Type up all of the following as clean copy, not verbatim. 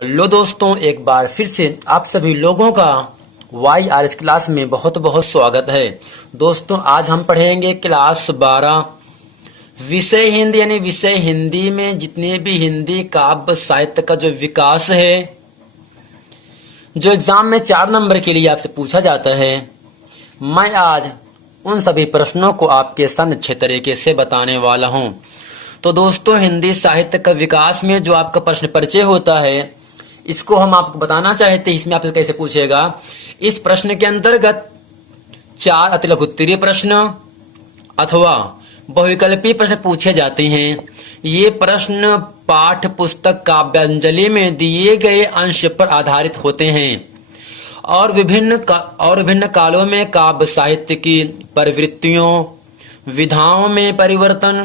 Hello दोस्तों, एक बार फिर से आप सभी लोगों का YRS क्लास में बहुत बहुत स्वागत है। दोस्तों, आज हम पढ़ेंगे क्लास 12 विषय हिंदी, यानी विषय हिंदी में जितने भी हिंदी काव्य साहित्य का जो विकास है, जो एग्जाम में 4 नंबर के लिए आपसे पूछा जाता है, मैं आज उन सभी प्रश्नों को आपके सामने अच्छे तरीके से बताने वाला हूं। तो दोस्तों, हिंदी साहित्य का विकास में जो आपका प्रश्न परिचय होता है, इसको हम आपको बताना चाहते हैं। इसमें आपसे कैसे पूछेगा, इस प्रश्न के अंतर्गत 4 अतिलघु उत्तरीय प्रश्न अथवा बहुविकल्पीय प्रश्न पूछे जाते हैं। ये प्रश्न पाठ पुस्तक काव्यांजलि में दिए गए अंश पर आधारित होते हैं और विभिन्न कालों में काव्य साहित्य की प्रवृत्तियों, विधाओं में परिवर्तन,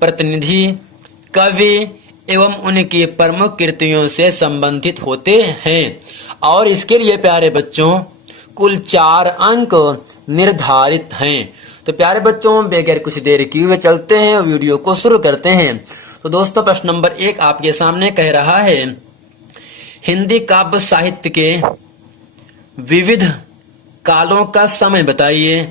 प्रतिनिधि, कवि एवं उनकी प्रमुख कृतियों से संबंधित होते हैं। और इसके लिए प्यारे बच्चों कुल 4 अंक निर्धारित हैं। तो प्यारे बच्चों, बगैर कुछ देर किए हुए चलते हैं, वीडियो को शुरू करते हैं। तो दोस्तों, प्रश्न नंबर 1 आपके सामने कह रहा है, हिंदी काव्य साहित्य के विविध कालों का समय बताइए।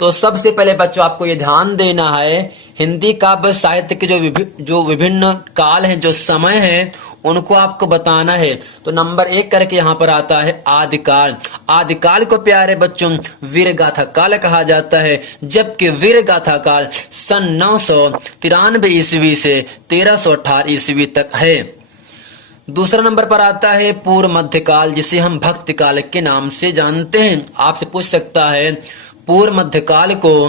तो सबसे पहले बच्चों आपको ये ध्यान देना है, हिंदी काव्य साहित्य के जो विभिन्न काल हैं, जो समय है, उनको आपको बताना है। तो नंबर 1 करके यहाँ पर आता है आदिकाल। आदिकाल को प्यारे बच्चों वीरगाथा काल कहा जाता है, जबकि वीरगाथा काल सन 993 ईस्वी से 1318 ईस्वी तक है। दूसरा नंबर पर आता है पूर्व मध्यकाल, जिसे हम भक्ति काल के नाम से जानते हैं। आपसे पूछ सकता है पूर्व मध्यकाल को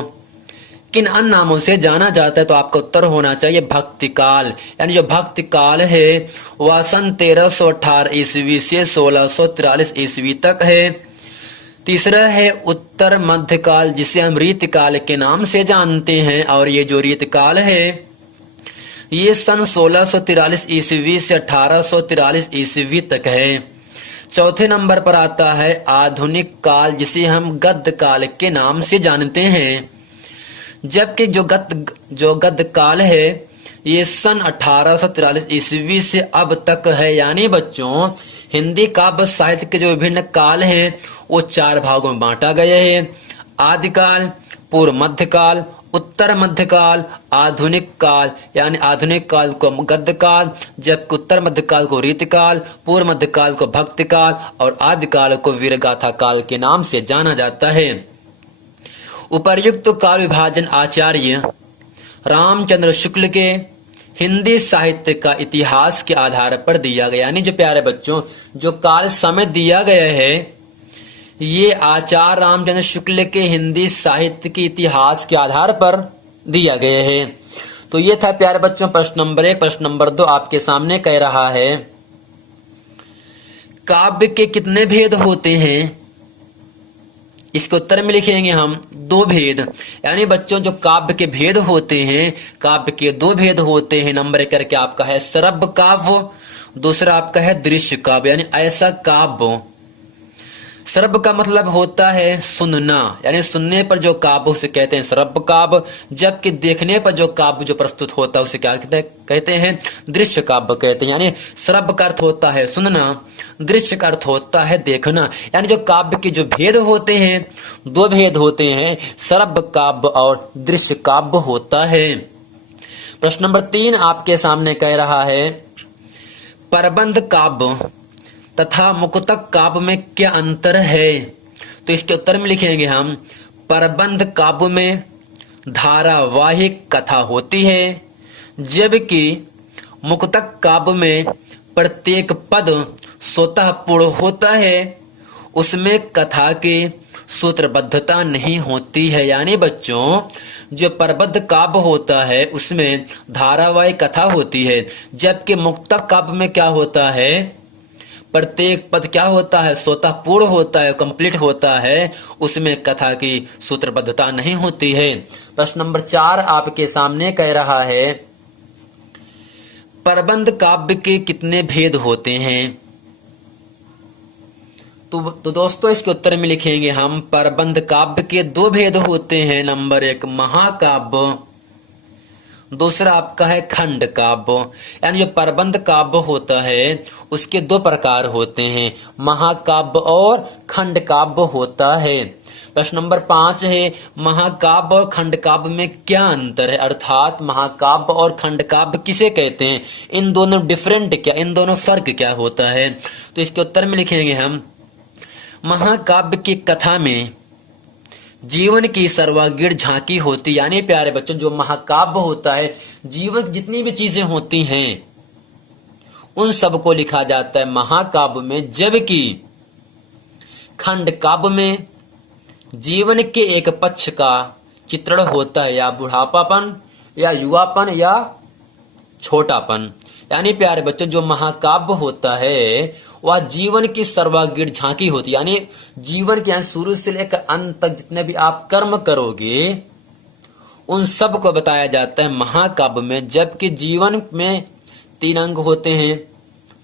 किन अन्य नामों से जाना जाता है, तो आपका उत्तर होना चाहिए भक्ति काल। यानी जो भक्ति काल है वह सन 1318 ईस्वी से 1643 ईस्वी तक है। तीसरा है उत्तर मध्यकाल, जिसे हम रीतकाल के नाम से जानते हैं, और ये जो रीतकाल है ये सन 1643 ईस्वी से 1843 ईस्वी तक है। चौथे नंबर पर आता है आधुनिक काल, जिसे हम गद्य काल के नाम से जानते हैं, जबकि जो गद्य काल है ये सन 1843 ईस्वी से अब तक है। यानी बच्चों, हिंदी काव्य साहित्य के जो विभिन्न काल हैं वो 4 भागों में बांटा गया है। आदिकाल, पूर्व मध्यकाल, उत्तर मध्यकाल, आधुनिक काल। यानी आधुनिक काल को गद्य काल, जबकि उत्तर मध्यकाल को रीतकाल, पूर्व मध्यकाल को भक्ति काल और आदिकाल को वीरगाथा काल के नाम से जाना जाता है। उपर्युक्त काल विभाजन आचार्य रामचंद्र शुक्ल के हिंदी साहित्य का इतिहास के आधार पर दिया गया। यानी जो प्यारे बच्चों जो काल समय दिया गया है, ये आचार्य रामचंद्र शुक्ल के हिंदी साहित्य के इतिहास के आधार पर दिया गया है। तो ये था प्यारे बच्चों प्रश्न नंबर 1। प्रश्न नंबर 2 आपके सामने कह रहा है, काव्य के कितने भेद होते हैं? इसके उत्तर में लिखेंगे हम 2 भेद। यानी बच्चों जो काव्य के भेद होते हैं, काव्य के 2 भेद होते हैं। नंबर 1 करके आपका है श्रव्य काव्य, दूसरा आपका है दृश्य काव्य, यानी ऐसा काव्य। श्रव्य का मतलब होता है सुनना, यानी सुनने पर जो काव्य उसे कहते हैं श्रव्य काव्य, जबकि देखने पर जो काव्य जो प्रस्तुत होता है उसे क्या कहते हैं दृश्य काव्य कहते हैं। यानी श्रव्य का अर्थ होता है सुनना, दृश्य का अर्थ होता है देखना। यानी जो काव्य के जो भेद होते हैं, 2 भेद होते हैं, श्रव्य काव्य और दृश्य काव्य होता है। प्रश्न नंबर 3 आपके सामने कह रहा है, प्रबंध काव्य तथा मुक्तक काव्य में क्या अंतर है? तो इसके उत्तर में लिखेंगे हम, प्रबंध काव्य में धारावाहिक कथा होती है, जबकि मुक्तक काव्य में प्रत्येक पद स्वतः पूर्ण होता है, उसमें कथा की सूत्रबद्धता नहीं होती है। यानी बच्चों जो प्रबंध काव्य होता है उसमें धारावाहिक कथा होती है, जबकि मुक्तक काव्य में क्या होता है, प्रत्येक पद क्या होता है स्वतः पूर्ण होता है, कंप्लीट होता है, उसमें कथा की सूत्रबद्धता नहीं होती है। प्रश्न नंबर 4 आपके सामने कह रहा है, प्रबंध काव्य के कितने भेद होते हैं? तो दोस्तों इसके उत्तर में लिखेंगे हम, प्रबंध काव्य के 2 भेद होते हैं। नंबर 1 महाकाव्य, दूसरा आपका है खंड काव्य, यानी जो प्रबंध काव्य होता है उसके दो प्रकार होते हैं, महाकाव्य और खंड काव्य होता है। प्रश्न नंबर 5 है, महाकाव्य और खंड काव्य में क्या अंतर है, अर्थात महाकाव्य और खंड काव्य किसे कहते हैं, इन दोनों डिफरेंट क्या, इन दोनों फर्क क्या होता है। तो इसके उत्तर में लिखेंगे हम, महाकाव्य की कथा में जीवन की सर्वांगीण झांकी होती, यानी प्यारे बच्चों जो महाकाव्य होता है जीवन की जितनी भी चीजें होती हैं उन सबको लिखा जाता है महाकाव्य में, जबकि खंड काव्य में जीवन के एक पक्ष का चित्रण होता है, या बुढ़ापापन या युवापन या छोटापन। यानी प्यारे बच्चों जो महाकाव्य होता है वह जीवन की सर्वांगीण झांकी होती है, यानी जीवन के शुरू से लेकर अंत तक जितने भी आप कर्म करोगे उन सब को बताया जाता है महाकाव्य में। जबकि जीवन में 3 अंग होते हैं,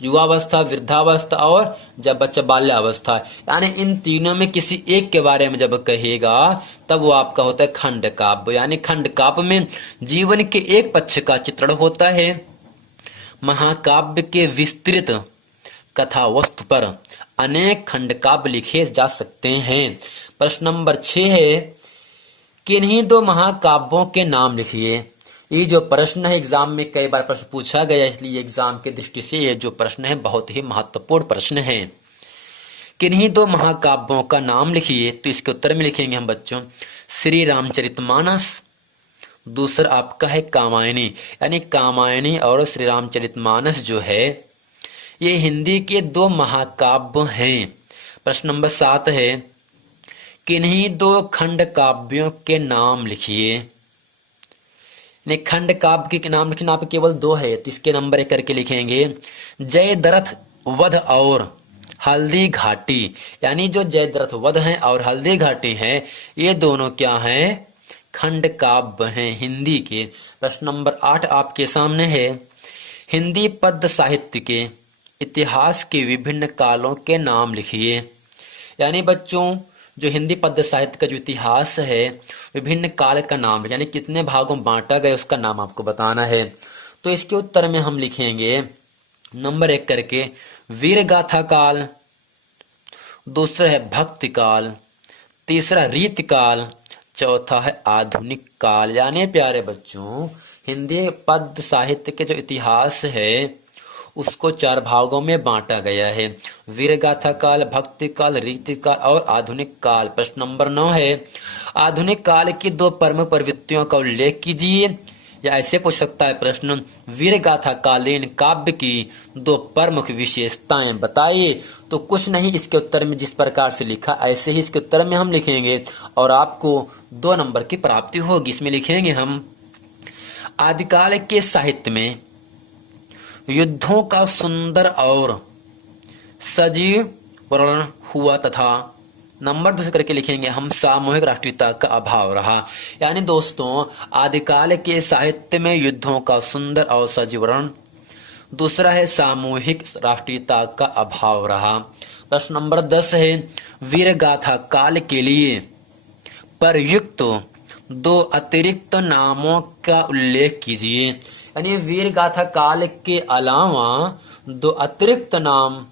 युवावस्था, वृद्धावस्था और जब बच्चा बाल्यावस्था, यानी इन तीनों में किसी एक के बारे में जब कहेगा तब वो आपका होता है खंड काव्य। यानी खंड काव्य में जीवन के एक पक्ष का चित्रण होता है। महाकाव्य के विस्तृत कथा वस्तु पर अनेक खंड काव्य लिखे जा सकते हैं। प्रश्न नंबर 6 है, किन्हीं 2 महाकाव्यों के नाम लिखिए। ये जो प्रश्न है एग्जाम में कई बार प्रश्न पूछा गया, इसलिए एग्जाम की दृष्टि से ये जो प्रश्न है बहुत ही महत्वपूर्ण प्रश्न है। किन्हीं 2 महाकाव्यों का नाम लिखिए। तो इसके उत्तर में लिखेंगे हम बच्चों, श्री रामचरितमानस, दूसरा आपका है कामायनी। यानी कामायनी और श्री रामचरितमानस जो है ये हिंदी के 2 महाकाव्य हैं। प्रश्न नंबर 7 है, किन्हीं 2 खंड काव्यों के नाम लिखिए। खंड काव्य के नाम लिखना आप केवल 2 है, तो इसके नंबर 1 करके लिखेंगे, जयद्रथ वध और हल्दी घाटी। यानी जो जयद्रथ वध है और हल्दी घाटी है ये दोनों क्या हैं, खंड काव्य हैं हिंदी के। प्रश्न नंबर 8 आपके सामने है, हिंदी पद्य साहित्य के इतिहास के विभिन्न कालों के नाम लिखिए। यानी बच्चों जो हिंदी पद्य साहित्य का जो इतिहास है विभिन्न काल का नाम, यानी कितने भागों में बांटा गया उसका नाम आपको बताना है। तो इसके उत्तर में हम लिखेंगे नंबर 1 करके वीर गाथा काल, दूसरा है भक्ति काल, तीसरा रीत काल, चौथा है आधुनिक काल। यानी प्यारे बच्चों हिंदी पद्य साहित्य के जो इतिहास है उसको 4 भागों में बांटा गया है, वीर गाथा काल, भक्ति काल, रीति काल और आधुनिक काल। प्रश्न नंबर 9 है, आधुनिक काल की 2 प्रमुख प्रवृत्तियों का उल्लेख कीजिए। या ऐसे पूछ सकता है प्रश्न, वीर गाथा कालीन काव्य की 2 प्रमुख विशेषताएं बताइए। तो कुछ नहीं, इसके उत्तर में जिस प्रकार से लिखा ऐसे ही इसके उत्तर में हम लिखेंगे और आपको 2 नंबर की प्राप्ति होगी। इसमें लिखेंगे हम, आदिकाल के साहित्य में युद्धों का सुंदर और सजीव वर्णन हुआ तथा नंबर 2 करके लिखेंगे हम, सामूहिक राष्ट्रीयता का अभाव रहा। यानी दोस्तों आदिकाल के साहित्य में युद्धों का सुंदर और सजीव वर्णन, दूसरा है सामूहिक राष्ट्रीयता का अभाव रहा। प्रश्न नंबर 10 है, वीर गाथा काल के लिए प्रयुक्त 2 अतिरिक्त नामों का उल्लेख कीजिए। यानी वीर गाथा काल के अलावा 2 अतिरिक्त नाम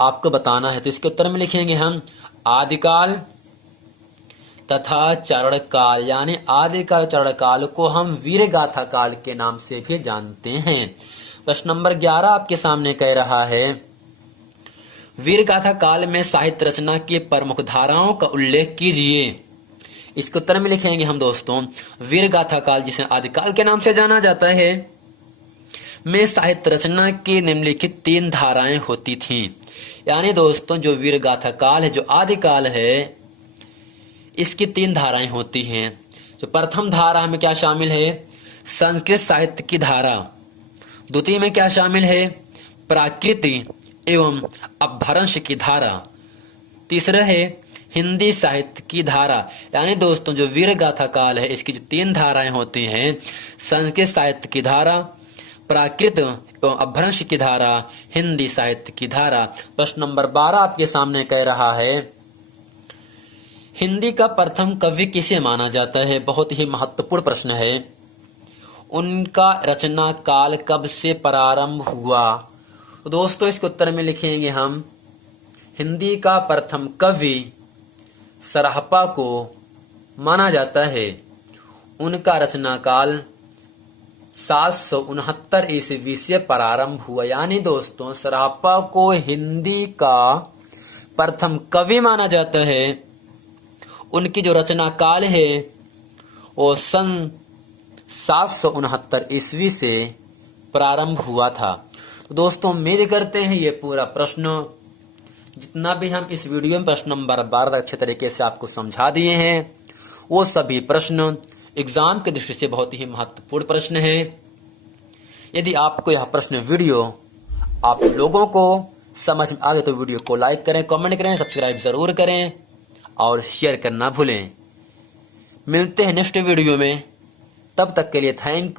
आपको बताना है। तो इसके उत्तर में लिखेंगे हम, आदिकाल तथा चरण काल। यानी आदिकाल चरण काल को हम वीर गाथा काल के नाम से भी जानते हैं। प्रश्न नंबर 11 आपके सामने कह रहा है, वीर गाथा काल में साहित्य रचना की प्रमुख धाराओं का उल्लेख कीजिए। इसके उत्तर में लिखेंगे हम दोस्तों, वीर गाथा काल जिसे आदिकाल के नाम से जाना जाता है में साहित्य रचना की निम्नलिखित 3 धाराएं होती थीं। यानी दोस्तों जो वीर गाथा काल है, जो आदिकाल है, इसकी 3 धाराएं होती हैं। जो प्रथम धारा में क्या शामिल है, संस्कृत साहित्य की धारा। द्वितीय में क्या शामिल है, प्राकृति एवं अपभ्रंश की धारा। तीसरा है हिंदी साहित्य की धारा। यानी दोस्तों जो वीर गाथा काल है इसकी जो 3 धाराएं होती हैं, संस्कृत साहित्य की धारा, प्राकृत एवं अपभ्रंश की धारा, हिंदी साहित्य की धारा। प्रश्न नंबर 12 आपके सामने कह रहा है, हिंदी का प्रथम कवि किसे माना जाता है। बहुत ही महत्वपूर्ण प्रश्न है। उनका रचना काल कब से प्रारंभ हुआ? तो दोस्तों इसके उत्तर में लिखेंगे हम, हिंदी का प्रथम कवि सराहपा को माना जाता है। उनका रचना काल 769 ईस्वी से प्रारंभ हुआ। यानी दोस्तों सराहपा को हिंदी का प्रथम कवि माना जाता है। उनकी जो रचना काल है वो सन 769 ईस्वी से प्रारंभ हुआ था। तो दोस्तों उम्मीद करते हैं ये पूरा प्रश्न जितना भी हम इस वीडियो में प्रश्न नंबर 12 अच्छे तरीके से आपको समझा दिए हैं, वो सभी प्रश्न एग्जाम की दृष्टि से बहुत ही महत्वपूर्ण प्रश्न है। यदि आपको यह प्रश्न वीडियो आप लोगों को समझ में आ गए तो वीडियो को लाइक करें, कमेंट करें, सब्सक्राइब जरूर करें और शेयर करना भूलें। मिलते हैं नेक्स्ट वीडियो में, तब तक के लिए थैंक यू।